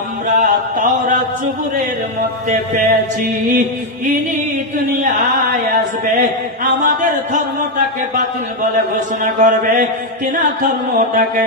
আমরা তাওরাত জবুরের মধ্যে পেয়েছি, ইনি দুনিয়ায় আসবে, আমাদের ধর্মটাকে বাতিল বলে ঘোষণা করবে, তিনার ধর্মটাকে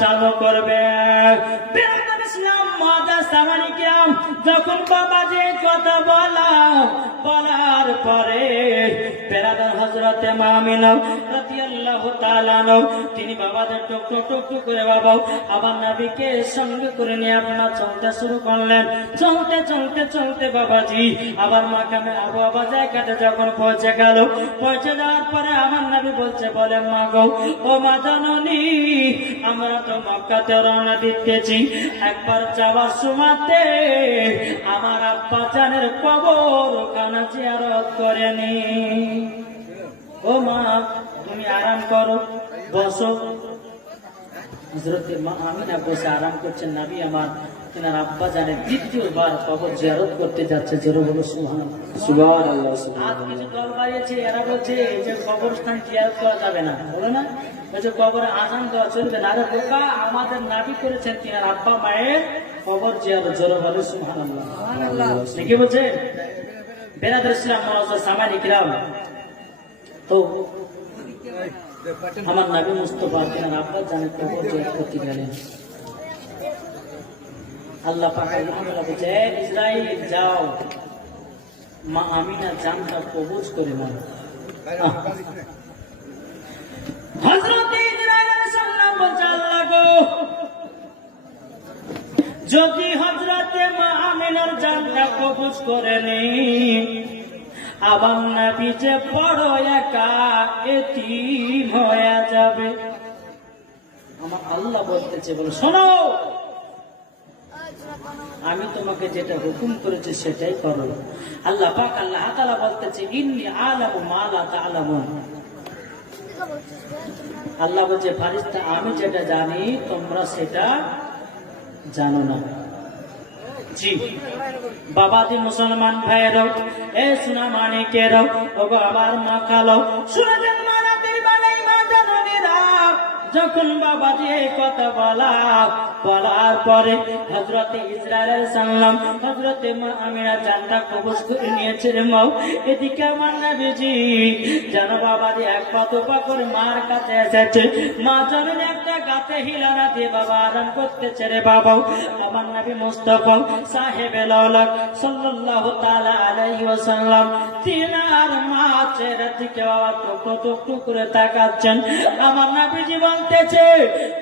চালু করবে। যখন বাবাজি কথা বলার পরে বেরাদার হযরতে মা আমিনা রাদিয়াল্লাহু তাআলা তিনি বাবাদের টুক করে বাবা আবার নবীকে সঙ্গে করে নিয়ে আপনারা চলতে শুরু করলেন। চলতে বাবাজি আবার মাকামে আবু বাবা জায়গাটা যখন পৌঁছে যাওয়ার পরে আমার নবী বলেন মা গো, ও মা জননী, আমরা তো মক্কাতে রওনা দিতেছি, একবার যাওয়ার সময়তে আমার আব্বা জানের কবর ওখানে জিয়ারত করে নি। ও মা, তুমি আরাম করো, বসো। হযরতে মা আমিনা বসে আরাম করছেন। নবী আমার তিনার আব্বা জানের দ্বিতীয়বার কবর জিয়ারত করতে যাচ্ছে। জোরে বলো সুবহানাল্লাহ। সুবহানাল্লাহ। আজ কিছু দল বাড়িয়েছে, এরা বলছে যে কবরস্থান জিয়ারত করা যাবে না, বলে না, বলছে কবরে আজান দেওয়া চলবে না। আরে বোকা, আমাদের নবী করেছেন তিনার আব্বা মায়ের কবর জিয়ারত। জোরে বলো সুবহানাল্লাহ। কি বলছে বেরাদার ইসলাম মুআজ্জাজ সামানি কিরাম, তো আমার নবী মুস্তাফা তিনার আব্বা জানের কবর জিয়ারত করতে গেলেন। আল্লাহ পাক বলছে, ইসরাইল যাও, মা আমিনা জানটা কবজ করে নাও। হযরত ইসরাইল আলাইহিস সালাম বলছে, আল্লাহ গো, যদি হযরতে মা আমিনার জানটা কবজ করে নেই, আবার নবী যে বড় একা এতিম হয়ে যাবে। আমার আল্লাহ বলতেছে, বলো শোনো, আমি তোমাকে যেটা হুকুম করেছি সেটাই করো। আল্লাহ পাক আল্লাহ তাআলা বলতেছে, ইন্নী আ'লামু মা লা তা'লামুন। আল্লাহ বলছে, ফেরেশতা, আমি যেটা জানি তোমরা সেটা জানো না। জি বাবাজি, মুসলমান ভাইয়েরাও, এ সোনা মানিকেরাও, ও বাবার মা খালাও, শুনে যান মানাতের বালাই মা জাননীরা। যখন বাবাজি এই কথা বলার পরে হযরতে ইসরাইল আলাইহিস সালাম হযরতে মা আমিনা জানটা কবজ করে নিয়েছে। রে মাও, এদিকে আমার নবীজি জানো বাবাজি এক পা দুপা করে মার কাছে এসেছে। মা জানেন একটা গাতে হিলানা দিয়ে বাবা আরাম করতেছে। রে বাবাও, আমার নবী মুস্তাফা সাহেবে লাউলাক সাল্লাল্লাহু তাআলা আলাইহি ওয়াসাল্লাম তিনার মা চেহারা দিকে বাবা টুক করে তাকাচ্ছেন। আমার নবীজি বলতেছে,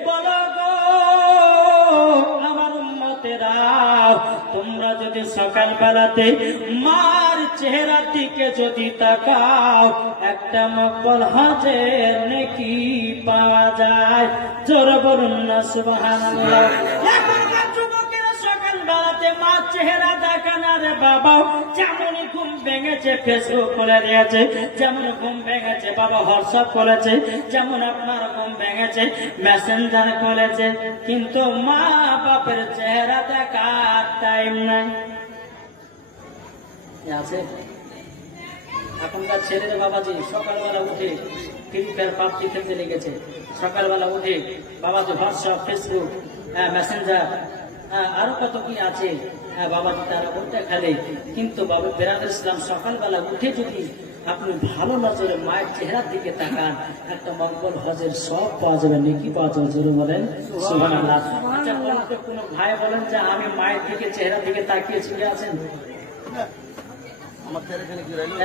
বলো গো আমার উম্মতেরা, তোমরা যদি সকাল বেলাতে মার চেহারা দিকে যদি তাকাও, একটা মকবুল হজের নেকি পাওয়া যায়। জোরে বলুন না সুবহানাল্লাহ। এখনকার যুবকেরা সকাল বেলাতে মার চেহারা দেখে না রে বাবা। যেমনই ঘুম ভেঙেছে ফেসবুক খুলে দিয়েছে, যেমন ঘুম ভেঙেছে বাবা হোয়াটসঅ্যাপ খুলেছে, যেমন আপনার ঘুম ভেঙেছে মেসেঞ্জার খুলেছে, কিন্তু মা বাপের চেহারা দেখার টাইম নাই। আছে এখনকার ছেলেরা বাবাজি সকালবেলা উঠে ফ্রি ফায়ার পাবজি খেলতে লেগেছে। সকালবেলা উঠে বাবাজি হোয়াটসঅ্যাপ, ফেসবুক, মেসেঞ্জার, আরো কত কি আছে বাবাজি, তারা ওটা খেলে। কিন্তু বাবা বেরাদার ইসলাম, সকালবেলা উঠে যদি আপনি ভালো নজরে মায়ের চেহারার দিকে তাকান, একটা মকবুল হজের সব পাওয়া যাবে, নেকি পাওয়া যাবে। জোরে বলেন সুবহানাল্লাহ। আচ্ছা বলুন তো, কোনো ভাই বলেন যে আমি মায়ের দিকে চেহারার দিকে তাকিয়েছি, কে আছেন?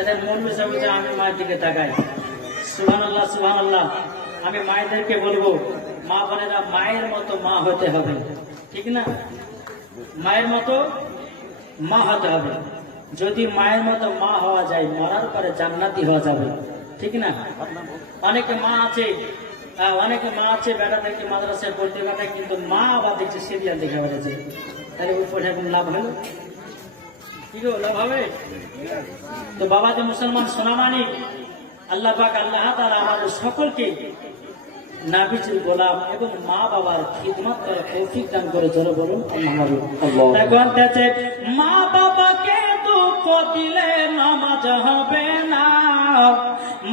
এদের মন মিশে বলছে আমি মায়ের দিকে তাকাই। সুবহানাল্লাহ সুবহানাল্লাহ। আমি মায়েদেরকে বলবো, মা বোনেরা, মায়ের মতো মা হতে হবে, ঠিক না? মায়ের মতো মা হতে হবে। যদি মায়ের মতো মা হওয়া যায়, মরার পরে জান্নাতি হওয়া যাবে, ঠিক না? অনেকে মা আছে বেটাদেরকে মাদ্রাসায় পড়তে পাঠায়, কিন্তু মা আবার দেখছে সিরিয়াল দেখে বেড়েছে। তাহলে ওই পয়সা কোনো লাভ হলো? কি গো, লাভ হবে? তো বাবাজি মুসলমান সোনা মানিক, আল্লাহ পাক আল্লাহ তাআলা আমাদের সকলকে নবীজির গোলাম এবং মা বাবার খিদমত করে তৌফিক দান করে। জোরে বলুন আল্লাহ। মা বাবাকে দুঃখ দিলে নামাজ হবে না,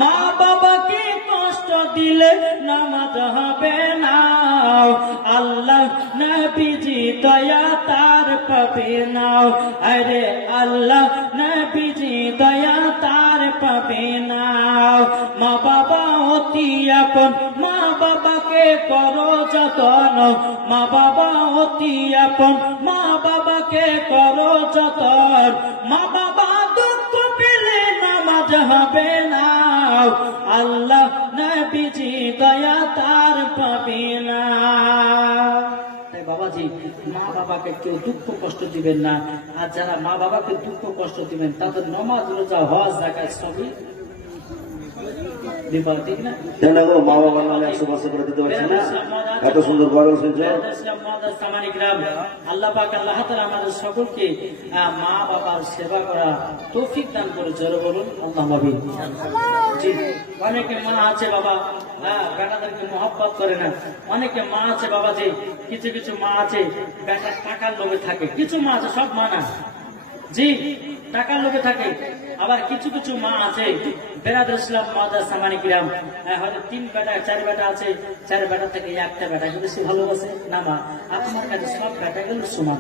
মা বাবাকে কষ্ট দিলে নামাজ হবে না আল্লাহ নবীজি দয়া তার পাবে না আরে আল্লাহ নবীজি দয়া তার পাবে না মা বাবা অতি আপন মা বাবাকে করো যতন মা বাবা অতি আপন মা বাবাকে করো যতন মা বাবা দুঃখ পেলে নামাজ হবে না আল্লাহ নবীজি দয়া তার পাবে না তাই বাবাজি মা বাবাকে কেউ দুঃখ কষ্ট দিবেন না আর যারা মা বাবাকে দুঃখ কষ্ট দিবেন তাদের নামাজ রোজা হজ যাকাত সবই মা বাবার নামে 100 করে দিতে পারছি না এত সুন্দর গজল শুনছে আল্লাহ পাক আল্লাহ তাআলা আমাদের সকলকে মা বাবার সেবা করা তৌফিক দান করে জোরে বলুন আল্লাহুম্মা আমিন জি অনেকে মা আছে বাবা বেটাদেরকে মহব্বত করে না অনেকে মা আছে বাবা যে কিছু কিছু মা আছে বেটার টাকার লোভে থাকে কিছু মা আছে সব মা না জি টাকার লোভে থাকে আবার কিছু কিছু মা আছে বেরাদুল ইসলাম মাদার সামানি কিরাম হয়তো 3 বেটা 4 বেটা আছে 4 বেটা থেকে একটা বেটা বেশি ভালোবাসে না মা আপনার কাছে সব বেটাগুলো সমান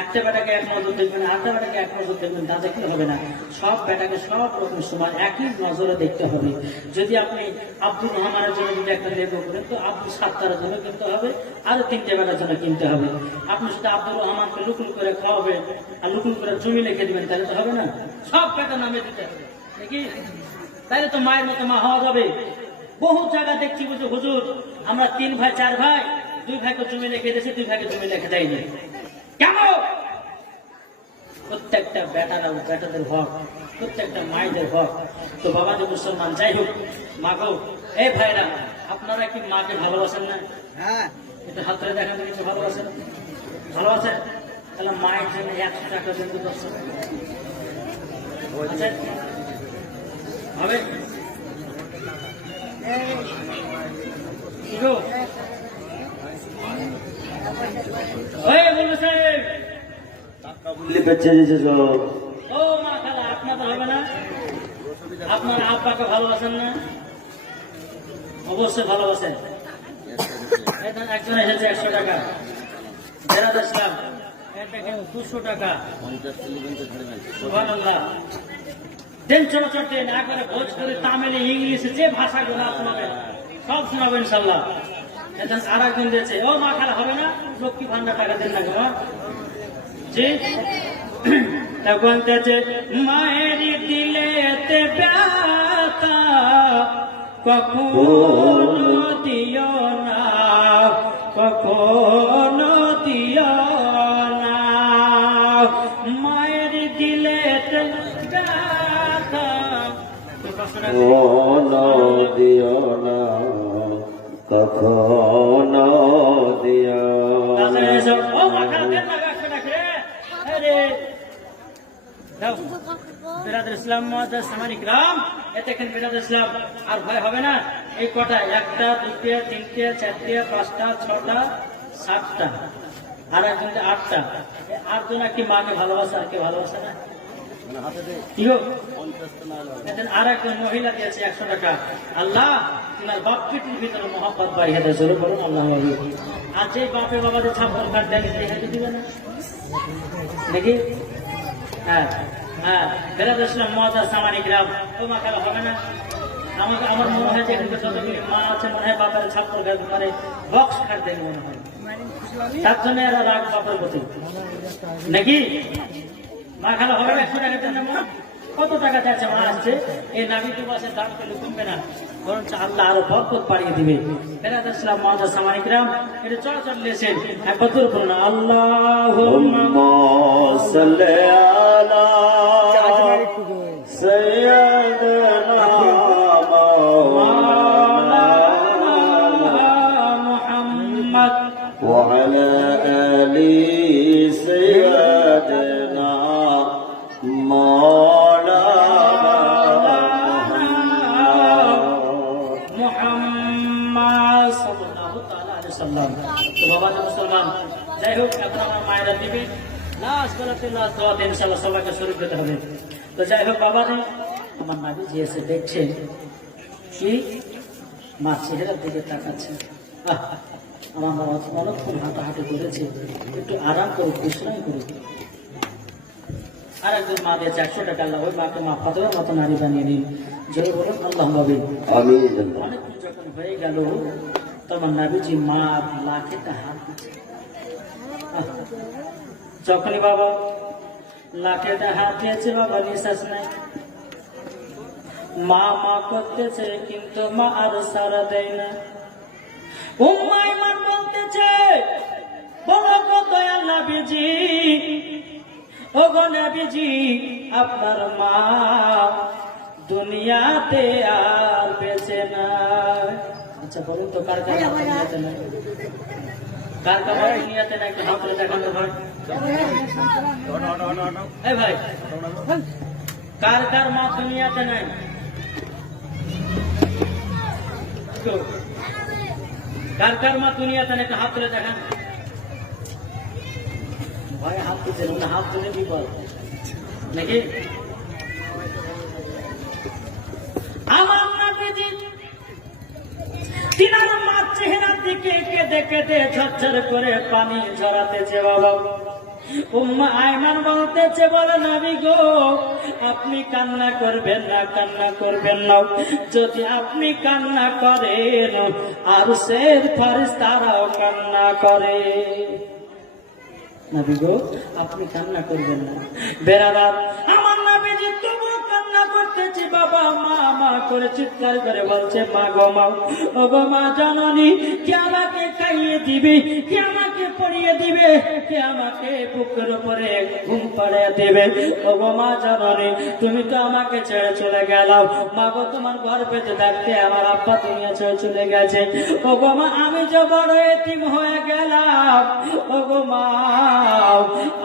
একটা বেটাকে এক নজর দেখবেন আরেকটা বেটাকে এক নজর দেখবেন তা দেখলে হবে না সব বেটাকে সব রকম সমান একই নজরে দেখতে হবে যদি আপনি আব্দুর রহমানের জন্য যদি একটা লেবু করেন তো আব্দুল সাত্তারের জন্য কিনতে হবে আরো 3টে বেটার জন্য কিনতে হবে আপনি শুধু আব্দুর রহমানকে লুকুল করে খাওয়াবেন আর লুকুল করে জমি লিখে দিবেন তাহলে তো হবে না সব বেটার নামে দিতে হবে নাকি তাহলে তো মায়ের মতো মা হওয়া যাবে বহু জায়গা দেখছি বুঝি হুজুর আমরা 3 ভাই 4 ভাই 2 ভাইকে জমি লিখে দিয়েছি 2 ভাইকে জমি লিখে দেয়নি কেন প্রত্যেকটা বেটাদের হক প্রত্যেকটা মায়েদের হক তো বাবা যে মুসলমান যাই হোক মা গো এই ভাইরা আপনারা কি মাকে ভালোবাসেন না হ্যাঁ এটা হাত ধরে দেখান কিছু ভালোবাসেন ভালোবাসেন তাহলে মায়ের জন্য 100 টাকা দিন তো 10 আচ্ছা হবে কি গো ওই বলছে ও মা খালা আপনাদের হবে না আপনার আব্বাকে ভালোবাসেন না অবশ্যই ভালোবাসেন একজন এসেছে 100 টাকা বেরাদুল ইসলাম 200 টাকা সুবহানাল্লাহ দেন চড়চড় দেন একবারে ভোজপুরি তামিল ইংলিশে যে ভাষাগুলো শোনাবেন সব শোনাবেন ইনশাআল্লাহ এখন আর একজন দিয়েছে ও মা খালা হবে না লক্ষ্মী ভান্ডার টাকা দেন না গো জি তখন কাছে মায়ের দিলেতে ব্যথা কখনো দিও না কখনো দিও না মায়ের দিলেতে ব্যথা কখনো দিও না কখনো দিও না ও মাথা দেন না বেরাদুল ইসলাম মাদার সামানি গ্রাম এতেখান বেরাদুল ইসলাম আর ভয় হবে না এই কটা 1টা 2টা 3টে 4টে 5টা 6টা 7টা আর একজন 8টা 8 জন কি মাকে ভালোবাসে আর কে ভালোবাসে না কি গো আর একজন মহিলা দিয়েছে 100 টাকা আল্লাহ তোমার বাপ পিটির ভিতরে মহব্বত বাড়িয়ে দেয় জোরে বলুন আল্লাহ আর যে বাপে বাবাদের ছাপল কাট দেয় দিবে না নাকি হ্যাঁ হ্যাঁ বেরাদুল ইসলাম মাদার সামানি গ্রাম ও মা খালা হবে না আমাকে আমার মনে হয় যে এখানে যতগুলি মা আছে মনে হয় বাপের ছাত্র মানে বক্স কাট দেয় মনে হয় 7 জনে এরা রাগ বাপের প্রতি নাকি মা খালা হবে না 100 টাকা দেন না কত টাকা চাইছে মা আসছে এই নাবি দিবসের দাম পেলে কমবে না বরঞ্চ আল্লাহ আরো বরকত বাড়িয়ে দিবে বেরাদুল ইসলাম মাদার সামানি গ্রাম এটা চলাচল লেছেন একবার দূর করুন আল্লাহুম্মা সাল্লি আলা সাইয়্যিদিনা মুহাম্মদ ওয়া আলা আলি সাইয়্যিদিনা মুসলমান যাই হোক এখন আমার মায়েরা দিবে লাস্ট বেলাতে লাস্ট দোয়াতে ইনশাআল্লাহ সবাইকে শরীর দিতে হবে তো যাই হোক বাবা নেই আমার নাবি যে এসে দেখছেন কি মা চেহারার দিকে তাকাচ্ছে। আহ, আমার বাবা অনেকক্ষণ হাঁটাহাঁটি করেছে, একটু আরাম করুক, বিশ্রাম করুক। আর একজন মা দিয়েছে 100 টাকা, আল্লাহ ওই মাকে মা ফাতেমার মতো নারী বানিয়ে নিন। জোরে বলুন আল্লাহ নবী। আমিন। অনেকক্ষণ যখন হয়ে গেল তখন নবীজি মা লাখেটা হাত দিচ্ছে। যখনই বাবা লাখেটা হাত দিয়েছে, বাবা নিঃশ্বাস নাই। মা মা করতেছে কিন্তু মা আর সারা দেয় না। উম্মাই মা বলতেছে, বলো গো দয়াল নবীজি, ও গো নবীজি, আপনার মা দুনিয়াতে আর বেঁচে নাই। আচ্ছা বলুন তো কার কার মা দুনিয়াতে নাই? কার কার মা দুনিয়াতে নাই? একটু হাত তুলে দেখান তো ভাই। এই ভাই, কার কার মা দুনিয়াতে নাই? কার কার মা দুনিয়াতে নাই? একটু হাত তুলে দেখান ভাই। হাত তুলছে না, হাত তুলে বিপদ নাকি? আমার নবীজি তিনার মা চেহারার দিকে কেঁদে কেঁদে ঝরঝর করে পানি ঝরাতেছে বাবা। উম্মা আয়মান বলতেছে, বলে নবী গো, আপনি কান্না করবেন না, কান্না করবেন না। যদি আপনি কান্না করেন আর সের ফেরেশতারাও কান্না করে। নবী গো, আপনি কান্না করবেন না। বেরাদার, আমার নবীজি তবুও কান্না করতেছি বাবা। মা মা করে চিৎকার করে বলছে, মা গো মা, ও গো মা জননী, কে আমাকে খাইয়ে দিবে, কে আমাকে পরিয়ে দিবে, কে আমাকে বুকের উপরে ঘুম পাড়িয়ে দেবে? ও গো মা জননী, তুমি তো আমাকে ছেড়ে চলে গেলাম। মা গো, তোমার গর্ভেতে থাকতে আমার আব্বা দুনিয়া ছেড়ে চলে গেছে। ও গো মা, আমি যে বড় এতিম হয়ে গেলাম। ও গো মা,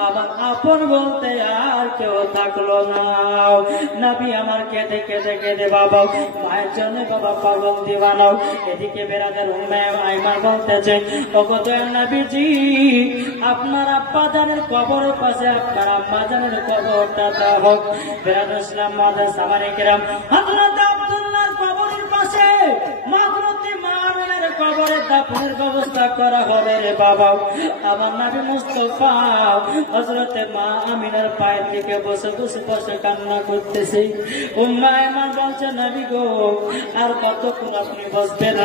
আমার আপন বলতে আর কেউ থাকলো না। নবী আমার কেঁদে কেঁদে কেঁদে বাবা মায়ের জন্য বাবা পাগল দিবানাও। এদিকে বেরাদের উম্মে আইমান বলতেছে, ওগো দয়াল নবীজি, আপনার আব্বা জানের কবরের পাশে আপনার আম্মা জানের কবরটা দেওয়া হোক। বেরাদের ইসলাম মাদের সামানে কিরাম, হযরত আব্দুল্লাহর কবরের পাশে মাগরতি মা আমিনার কবরের দাফনের ব্যবস্থা করা হবে রে বাবা। আমার নবী মুস্তাফা হযরতে মা আমিনার পায়ের দিকে বসে বসে বসে কান্না করতেছে। উম্মে আয়মান বলছে, নবী গো, আর কতক্ষণ আপনি বসবেন?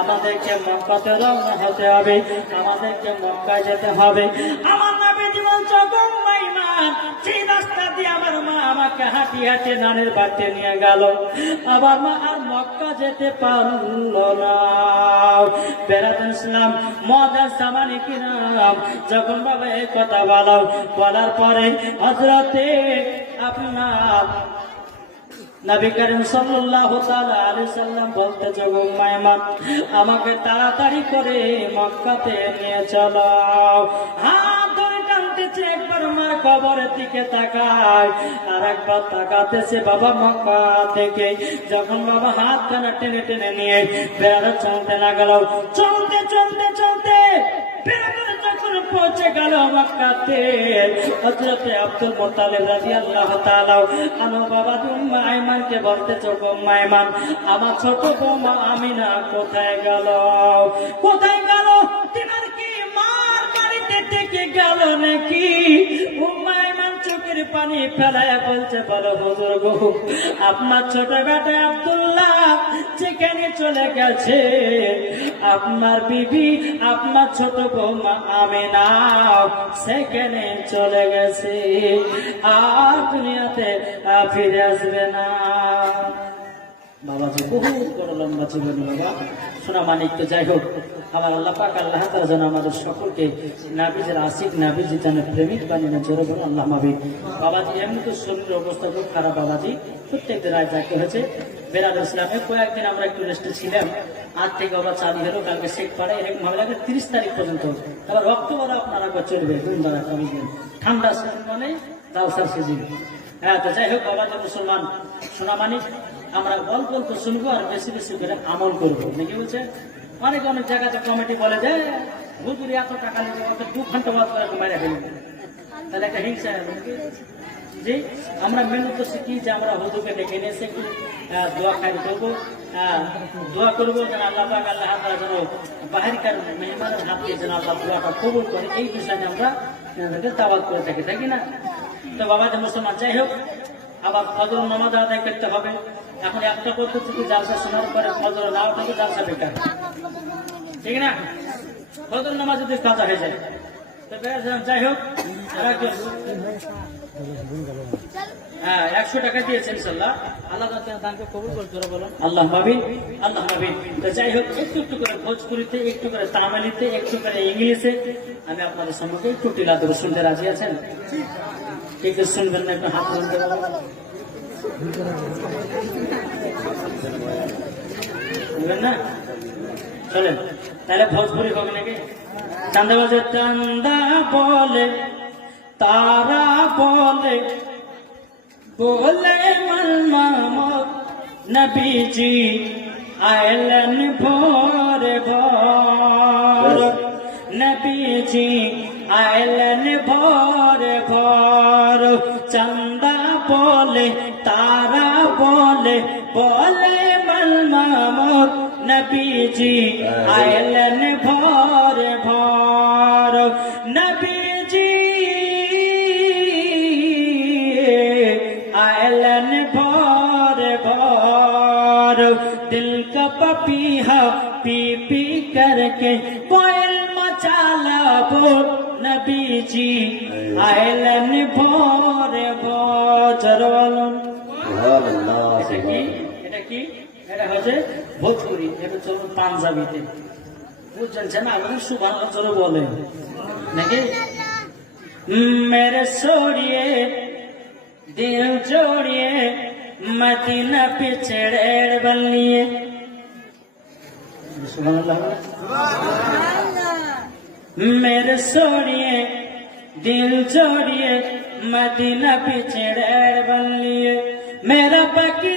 আমাদেরকে মক্কাতে রওনা হতে হবে, আমাদেরকে মক্কায় যেতে হবে। আমার নবীজি বলছে, উম্মে আয়মান, সেই রাস্তা দিয়ে আমার মা আমাকে হাঁটিয়ে হাঁটিয়ে নানের বাড়িতে নিয়ে গেল। আবার মা আর মক্কা যেতে পারলো না। বেরাদুল ইসলাম মজার সামানে কিরাম যখন বাবা এই কথা বলার পরে হযরতে আপনার নবী করিম সাল্লাল্লাহু তাআলা আলাইহি সাল্লাম বলতেছে, উম্মে আয়মান, আমাকে তাড়াতাড়ি করে মক্কাতে নিয়ে চলো। হাত ধরে টানতেছে, একবার মার কবরের দিকে তাকায়, আর একবার তাকাতেছে বাবা মক্কা থেকে। যখন বাবা হাত খানা টেনে টেনে নিয়ে বেড়াতে চলতে লাগলো, চলতে চলতে চলতে বেড়াতে যখন পৌঁছে গেল মক্কাতে, হযরতে আব্দুল মুত্তালিব রাদিয়াল্লাহু তাআলা আনহু বাবা উম্মে আয়মানকে বলতেছে, উম্মে আয়মান, আমার ছোট বৌমা আমিনা কোথায় গেল? কোথায় গেল? তোমার কি মার বাড়িতে থেকে গেল নাকি? উম্মে আয়মান চোখের পানি ফেলায় বলছে, বলো হুজুর গো, আপনার ছোট বেটা আব্দুল্লাহ যেখানে চলে গেছে, আপনার বিবি আপনার ছোট বৌমা আমিনা সেখানে চলে গেছে, আর দুনিয়াতে ফিরে আসবে না। বাবাজি বহুত বড় লম্বা জীবন বাবা, সোনা মানিক। তো যাই হোক, আমার আল্লাহ পাক আল্লাহ তাআলা যেন আমাদের সকলকে নাবিজের আশিক, নাবিজি যেন প্রেমিক বানিয়ে না। জোরে বলুন আল্লাহ মাবিক। বাবাজি এমনি তো শরীরের অবস্থা খুব খারাপ বাবাজি, প্রত্যেকদিন রায় যাকে হয়েছে। বেরাদুল ইসলামে কয়েকদিন আমরা একটু রেস্টে ছিলাম, আজ থেকে আবার চালু হলো, কালকে শেখ পাড়ে এরকম ভাবে লাগে 30 তারিখ পর্যন্ত। আবার অক্টোবরে আপনারা আবার চলবে ধুমধারা কমিয়ে ঠান্ডা সিজন মানে কাউসার সিজন। হ্যাঁ, তো যাই হোক বাবাজি মুসলমান সোনা মানিক, আমরা অল্প অল্প শুনবো আর বেশি বেশি করে আমল করবো নাকি বলছে। অনেক অনেক জায়গাতে কমিটি বলে যে হুজুর এত টাকা নিতে 2 ঘন্টা বাদ করে মেরে ফেলবে, তাহলে একটা হিংসা যে আমরা মেনু তো শিখি যে আমরা হুজুরকে ডেকে নিয়ে এসে একটু দোয়া খাই করবো, দোয়া করবো যেন আল্লাহ পাক আল্লাহ তাআলা যেন বাহিরকার মেহমানের হাত দিয়ে যেন আল্লাহ দোয়াটা কবুল করে, এই বিষয়ে আমরা এনাদেরকে দাওয়াত করে থাকি, তাই কি না? তো বাবা যে মুসলমান, যাই হোক, আবার ফজর নামাজ আদায় করতে হবে। এখন একটা পদ্ধতিতে জালসা শোনার পরে ফজর না উঠলে জালসা বেকার, ঠিক না? ফজর নামাজ যদি কাজা হয়ে যায়, তো যাই হোক, হ্যাঁ 100 টাকা দিয়েছে ইনশাল্লাহ, আল্লাহ দানকে কবুল করে জোরে বলুন আল্লাহ মাবিন, আল্লাহ মাবিন। তো যাই হোক, একটু একটু করে ভোজপুরিতে, একটু করে তামিলিতে, একটু করে ইংলিশে আমি আপনাদের সম্মুখে একটু টিলা ধরে শুনতে রাজি আছেন? ঠিক আছে, শুনবেন না? একটু হাত তুলতে শুনবেন না? চলেন তাহলে ভোজপুরি হবে নাকি? চান্দা বাজে চান্দা বলে, তারা বলে, बोले मलमामत नबीजी आयलन भोर भोर, नबीजी आयलन भोर भोर। चंदा बोले, तारा बोले, बोले मलमामत नबीजी आयलन भोर भोर, नबीजी आयलन भोर भोर। दिल का पपीहा पी पी करके कोयल मचाला बोल, नबी जी आयलन भोर भोर। এটা কি? এটা হচ্ছে ভোজপুরি, এটা চলুন পাঞ্জাবিতে, বুঝছেন না? আমাদের সুবহানাল্লাহ জোরে বলে নাকি? মেরে সোড়িয়ে दिल जोड़िए मदीना पिछड़े बनिए, मेरे सोड़िए दिल जोड़िए मदीना पिछड़े बनिए। मेरा पकी